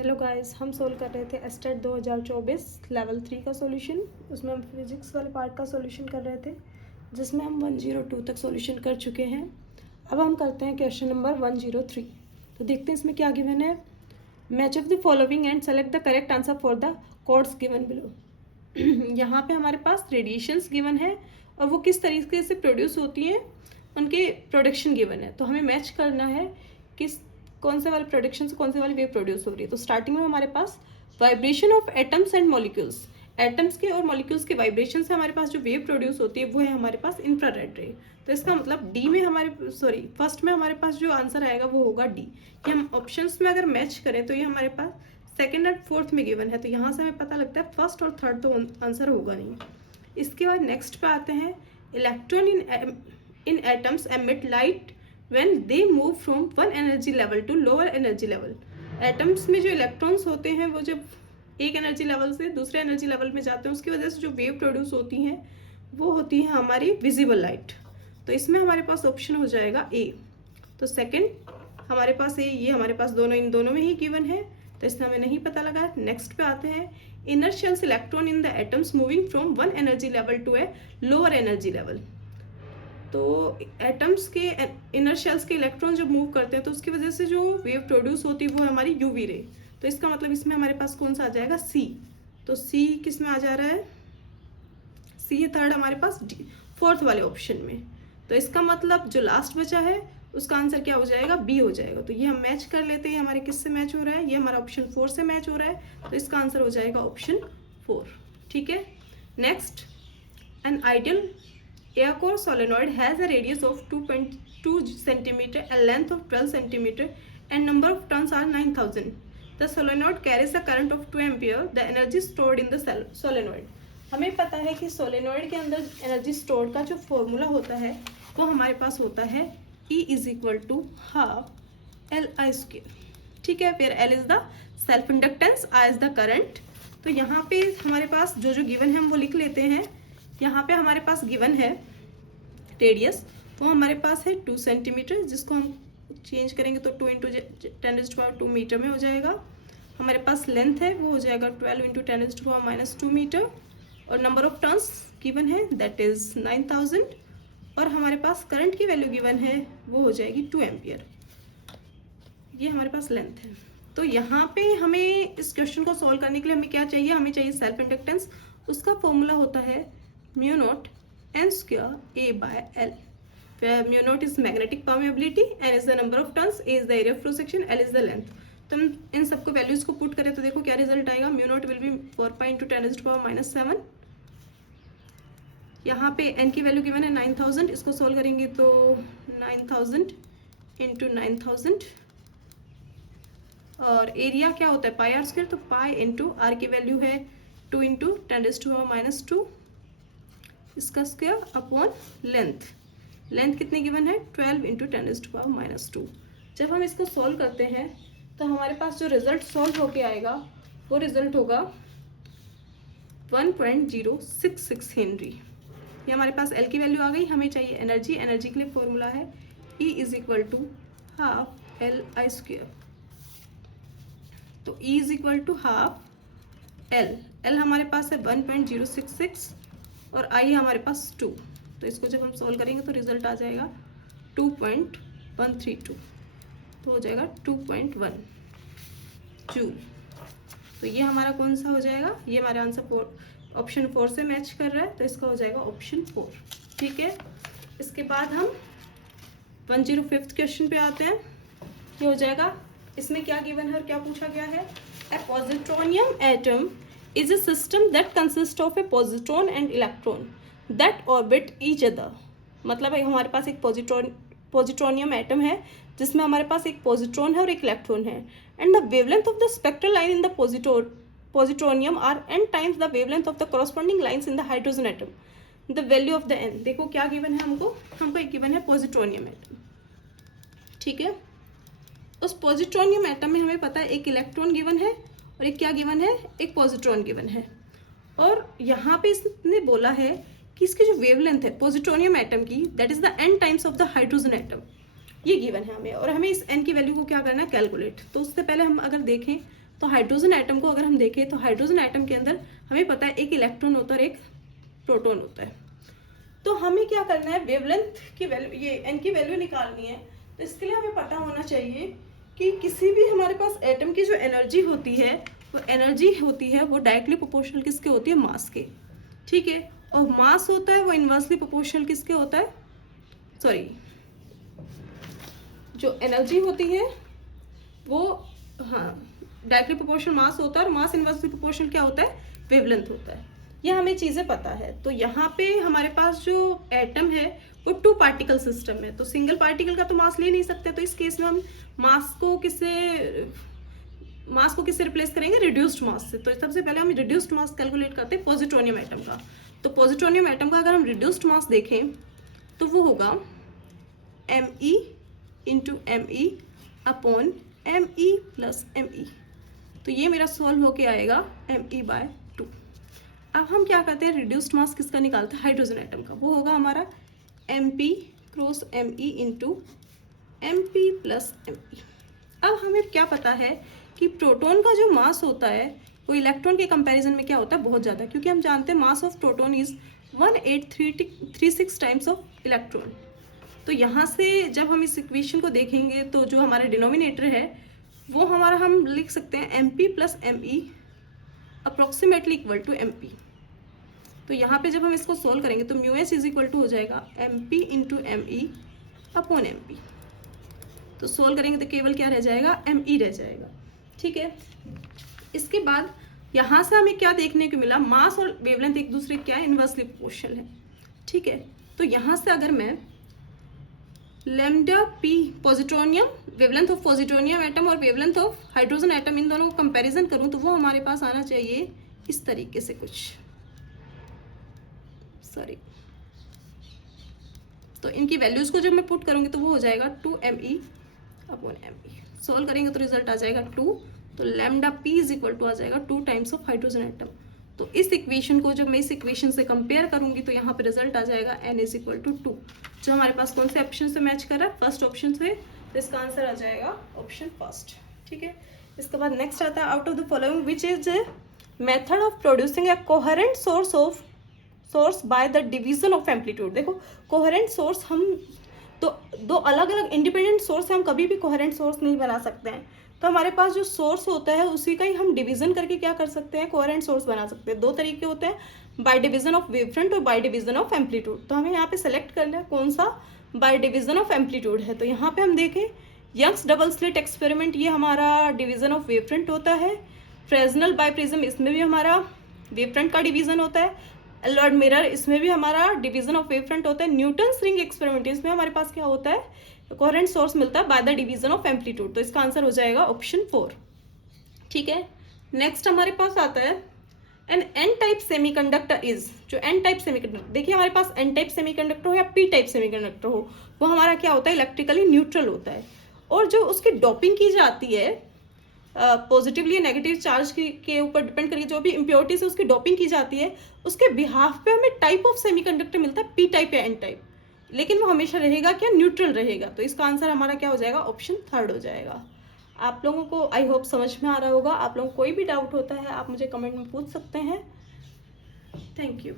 Hello guys, हम solve कर रहे थे एस्टेट 2024 लेवल 3 का सॉल्यूशन। उसमें हम फिजिक्स वाले पार्ट का सॉल्यूशन कर रहे थे, जिसमें हम 102 तक सॉल्यूशन कर चुके हैं। अब हम करते हैं क्वेश्चन नंबर 103। तो देखते हैं इसमें क्या गिवन है। Match of the following and select the correct answer for the codes given below. यहाँ पे हमारे पास रेडिएशंस गिवन है और वो किस तरीके से प्रोड्यूस होती हैं, उनके प्रोडक्शन गिवन है। तो हमें मैच करना है किस कौन से वाले प्रोडक्शन से कौन से वाली वेव प्रोड्यूस हो रही है। तो स्टार्टिंग में हमारे पास vibration of atoms and molecules, atoms के और मॉलिक्यूल्स के वाइब्रेशन से हमारे पास जो वेव प्रोड्यूस होती है वो है हमारे पास इंफ्रारेड रे। तो इसका मतलब डी में फर्स्ट में हमारे पास जो आंसर आएगा वो होगा डी। ये हम ऑप्शंस में अगर मैच करें तो ये हमारे पास सेकेंड एंड फोर्थ में गिवन है, तो यहाँ से हमें पता लगता है फर्स्ट और थर्ड तो आंसर होगा नहीं। इसके बाद नेक्स्ट पे आते हैं, electron in atoms emit light when they move from one energy level to lower energy level। Atoms में जो इलेक्ट्रॉन्स होते हैं वो जब एक एनर्जी लेवल से दूसरे एनर्जी लेवल में जाते हैं, उसकी वजह से जो वेव प्रोड्यूस होती हैं वो होती है हमारी विजिबल लाइट। तो इसमें हमारे पास ऑप्शन हो जाएगा ए। तो सेकंड हमारे पास ए, ये हमारे पास दोनों इन दोनों में ही गिवन है, तो इसमें हमें नहीं पता लगा। नेक्स्ट पे आते हैं, inertial electron in the atoms moving from one energy level to a lower energy level. तो एटम्स के इनर शेल्स के इलेक्ट्रॉन जब मूव करते हैं तो उसकी वजह से जो वेव प्रोड्यूस होती है वो है हमारी यूवी रे। तो इसका मतलब इसमें हमारे पास कौन सा आ जाएगा, सी। तो सी किस में आ जा रहा है, सी है थर्ड हमारे पास फोर्थ वाले ऑप्शन में। तो इसका मतलब जो लास्ट बचा है उसका आंसर क्या हो जाएगा, बी हो जाएगा। तो ये हम मैच कर लेते हैं, हमारे किससे मैच हो रहा है, ये हमारा ऑप्शन 4 से मैच हो रहा है, तो इसका आंसर हो जाएगा ऑप्शन 4। ठीक है। Next, an ideal air core solenoid has a radius of 2.2 cm, a length of 12 cm, and number of turns are 9000. The solenoid carries a current of 2 ampere. The energy stored in the solenoid। हमें पता है कि solenoid के अंदर energy stored का जो formula होता है वो हमारे पास होता है E = ½ Li²। ठीक है। फिर L is the self inductance, I is the current. तो यहाँ पे हमारे पास जो जो गिवन है हम वो लिख लेते हैं। यहाँ पे हमारे पास गिवन है रेडियस, वो हमारे पास है 2 सेंटीमीटर, जिसको हम चेंज करेंगे तो 2 × 10⁻² मीटर में हो जाएगा। हमारे पास लेंथ है वो हो जाएगा 12 × 10⁻² मीटर, और नंबर ऑफ टर्न्स गिवन है दैट इज 9000, और हमारे पास करंट की वैल्यू गिवन है वो हो जाएगी 2 एम्पियर। ये हमारे पास लेंथ है। तो यहाँ पे हमें इस क्वेश्चन को सॉल्व करने के लिए हमें क्या चाहिए, हमें चाहिए सेल्फ इंडक्टेंस। उसका फॉर्मूला होता है μ0 n² A/L, where μ0 is magnetic permeability, n is the number of turns, A is the area of cross section, L is the length। तो हम इन सबको वैल्यूज को पुट करें तो देखो क्या रिजल्ट आएगा, μ0 विल बी 4 π × 10⁻⁷। यहाँ पे n की वैल्यू गिवन है 9000, इसको सोल्व करेंगे तो 9000 × 9000, और एरिया क्या होता है πr², तो पाई इंटू आर की वैल्यू है 2 × 10⁻², इसका स्क्वायर अपॉन लेंथ। लेंथ कितने गिवन है, 12 × 10⁻²। जब हम इसको सॉल्व करते हैं तो हमारे पास जो रिजल्ट सॉल्व होके आएगा वो रिजल्ट होगा 1.066 हेनरी। ये हमारे पास एल की वैल्यू आ गई। हमें चाहिए एनर्जी। एनर्जी के लिए फॉर्मूला है E = ½ Li²। तो E = ½ L, L हमारे पास है 1.066 और I हमारे पास 2। तो इसको जब हम सॉल्व करेंगे तो रिजल्ट आ जाएगा 2.132, तो हो जाएगा 2.1 जूल। तो ये हमारा कौन सा हो जाएगा, ये हमारा आंसर ऑप्शन 4 से मैच कर रहा है, तो इसका हो जाएगा ऑप्शन 4। ठीक है। इसके बाद हम 105th क्वेश्चन पे आते हैं। ये हो जाएगा, इसमें क्या गिवन है और क्या पूछा गया है, a positronium atom is a system that consists of a positron and electron that orbit each other। मतलब है हमारे पास एक पॉजिट्रोनियम एटम है जिसमें हमारे पास एक पॉजिट्रॉन है और एक इलेक्ट्रॉन है, and the wavelength of the spectral line in the positronium are n times the wavelength of the corresponding lines in the hydrogen atom. The value of the n, देखो क्या गिवन है हमको एक given है positronium atom. ठीक है। उस positronium atom में हमें पता है एक इलेक्ट्रॉन गिवन है और एक क्या गिवन है, एक पॉजिट्रॉन गिवन है। और यहाँ पे इसने बोला है कि इसकी जो वेवलेंथ है पॉजिट्रोनियम एटम की that is the n times of the hydrogen atom, ये गिवन है हमें, और हमें इस n की वैल्यू को क्या करना है, कैलकुलेट। तो उससे पहले हम अगर देखें तो हाइड्रोजन एटम को अगर हम देखें तो हाइड्रोजन एटम के अंदर हमें पता है एक इलेक्ट्रॉन होता है और एक प्रोटॉन होता है। तो हमें क्या करना है, वेवलेंथ की वैल्यू, ये एन की वैल्यू निकालनी है। तो इसके लिए हमें पता होना चाहिए कि किसी भी हमारे पास एटम की जो एनर्जी होती है वो एनर्जी होती है वो डायरेक्टली प्रोपोर्शनल किसके होती है, मास के, ठीक है। और मास होता है वो इनवर्सली प्रोपोर्शनल किसके होता है, सॉरी, जो एनर्जी होती है वो, हाँ, डायरेक्टली प्रोपोर्शनल मास होता है और मास इनवर्सली प्रोपोर्शनल क्या होता है, वेवलेंथ होता है। ये हमें चीज़ें पता है। तो यहाँ पे हमारे पास जो एटम है वो 2 पार्टिकल सिस्टम है, तो सिंगल पार्टिकल का तो मास ले नहीं सकते। तो इस केस में हम मास को किससे रिप्लेस करेंगे, रिड्यूस्ड मास से। तो सबसे पहले हम रिड्यूस्ड मास कैलकुलेट करते हैं पॉजिट्रोनियम एटम का। तो पॉजिट्रोनियम एटम का अगर हम रिड्यूस्ड मास देखें तो वो होगा Me into Me upon Me plus Me। तो ये मेरा सॉल्व होके आएगा Me/2। अब हम क्या करते हैं, रिड्यूस्ड मास किसका निकालते हैं, हाइड्रोजन एटम का। वो होगा हमारा Mp cross Me into Mp plus Me। अब हमें क्या पता है कि प्रोटॉन का जो मास होता है वो इलेक्ट्रॉन के कंपैरिजन में क्या होता है, बहुत ज़्यादा, क्योंकि हम जानते हैं mass of proton is 1836 times of electron. तो यहाँ से जब हम इस इक्वेशन को देखेंगे तो जो हमारा डिनोमिनेटर है वो हमारा हम लिख सकते हैं Mp plus Me approximately equal to Mp। तो यहाँ पे जब हम इसको सोल्व करेंगे तो μs इज इक्वल टू हो जाएगा Mp into Me upon Mp। तो सोल्व करेंगे तो केवल क्या रह जाएगा, Me रह जाएगा, ठीक है। इसके बाद यहाँ से हमें क्या देखने को मिला, मास और वेवलेंथ एक दूसरे क्या है, इनवर्सली प्रोपोर्शनल है, ठीक है। तो यहाँ से अगर मैं lambda p positronium, wavelength of positronium atom और वेवलेंथ ऑफ हाइड्रोजन एटम, इन दोनों को कंपैरिजन करूं तो वो हमारे पास आना चाहिए इस तरीके से कुछ, सॉरी। तो इनकी वैल्यूज को जब मैं पुट करूंगी तो वो हो जाएगा 2Me अपॉन Me। सोल्व करेंगे तो रिजल्ट आ जाएगा 2। तो lambda p is equal to आ जाएगा 2 टाइम्स ऑफ हाइड्रोजन एटम। तो इस इक्वेशन को जब मैं इस इक्वेशन से कंपेयर करूंगी तो यहाँ पे रिजल्ट आ जाएगा n इज इक्वल टू 2, जो हमारे पास कौन से ऑप्शन से मैच कर रहा है, फर्स्ट ऑप्शन से। तो इसका आंसर आ जाएगा ऑप्शन फर्स्ट, ठीक है। इसके बाद नेक्स्ट आता है, out of the following which is method of producing A coherent source by the division of amplitude. देखो कोहेरेंट सोर्स, हम तो दो अलग अलग इंडिपेंडेंट सोर्स है, हम कभी भी कोहेरेंट सोर्स नहीं बना सकते हैं। तो हमारे पास जो सोर्स होता है उसी का ही हम डिवीजन करके क्या कर सकते हैं, कोहेरेंट सोर्स बना सकते हैं। 2 तरीके होते हैं, बाय डिवीजन ऑफ वेवफ्रंट और बाय डिवीजन ऑफ एम्पलीट्यूड। तो हमें यहाँ पे सेलेक्ट करना है कौन सा बाय डिवीजन ऑफ एम्पलीट्यूड है। तो यहाँ पे हम देखें यंग्स डबल स्लिट एक्सपेरिमेंट, ये हमारा डिवीजन ऑफ वेवफ्रंट होता है। फ्रेजनल बायप्रिज्म, इसमें भी हमारा वेवफ्रंट का डिवीजन होता है। एलॉयड मिरर, इसमें भी हमारा डिवीजन ऑफ वेवफ्रंट होता है। न्यूटन्स रिंग एक्सपेरिमेंट, इसमें हमारे पास क्या होता है, कोहेरेंट सोर्स मिलता है by the division of amplitude. तो इसका आंसर हो जाएगा ऑप्शन 4, ठीक है। नेक्स्ट हमारे पास आता है N N type semiconductor is, जो एन टाइप सेमीकंडक्टर, देखिए हमारे पास एन टाइप सेमीकंडक्टर हो या पी टाइप सेमीकंडक्टर हो, वो हमारा क्या होता है, इलेक्ट्रिकली न्यूट्रल होता है। और जो उसकी डोपिंग की जाती है पॉजिटिवली या नेगेटिव चार्ज के ऊपर डिपेंड करके, जो भी इम्प्योरिटीज है उसकी डोपिंग की जाती है, उसके बिहाफ पे हमें टाइप ऑफ सेमीकंडक्टर मिलता है, पी टाइप या एन टाइप, लेकिन वो हमेशा रहेगा क्या, न्यूट्रल रहेगा। तो इसका आंसर हमारा क्या हो जाएगा, ऑप्शन 3 हो जाएगा। आप लोगों को आई होप समझ में आ रहा होगा। आप लोगों को कोई भी डाउट होता है आप मुझे कमेंट में पूछ सकते हैं। Thank you.